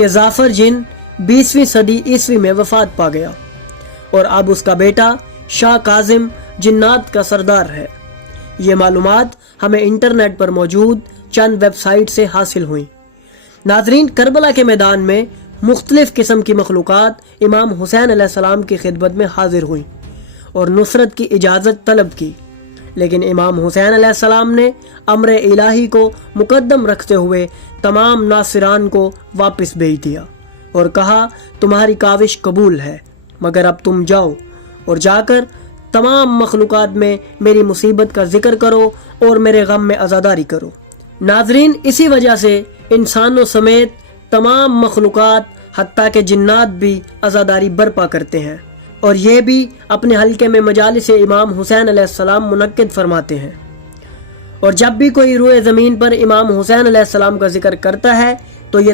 कि जाफर जिन 20वीं सदी ईस्वी में वफात पा गया और अब उसका बेटा शाह काजिम जिन्नात का सरदार है। ये मालूमात हमें इंटरनेट पर मौजूद चंद वेबसाइट से हासिल हुई। नाजरीन, करबला के मैदान में मुख्तलिफ किस्म की मखलूक़ात इमाम हुसैन अलैहिस्सलाम की खिदमत में हाजिर हुई और नुसरत की इजाज़त तलब की, लेकिन इमाम हुसैन अलैहिस्सलाम ने अम्र इलाही को मुकद्दम रखते हुए तमाम नासिरान को वापस भेज दिया और कहा, तुम्हारी काविश कबूल है, मगर अब तुम जाओ और जाकर तमाम मखलूक़ात में मेरी मुसीबत का जिक्र करो और मेरे गम में अज़ादारी करो। नाजरीन, इसी वजह से इंसानों समेत तमाम मखलूक़ात हत्ता के जिन्नात भी अज़ादारी बर्पा करते हैं और ये भी अपने हल्के में मजालिस इमाम हुसैन अलैहिस्सलाम मुनक्किद फरमाते हैं। और जब भी कोई रूए ज़मीन पर इमाम हुसैन अलैहिस्सलाम का जिक्र करता है तो ये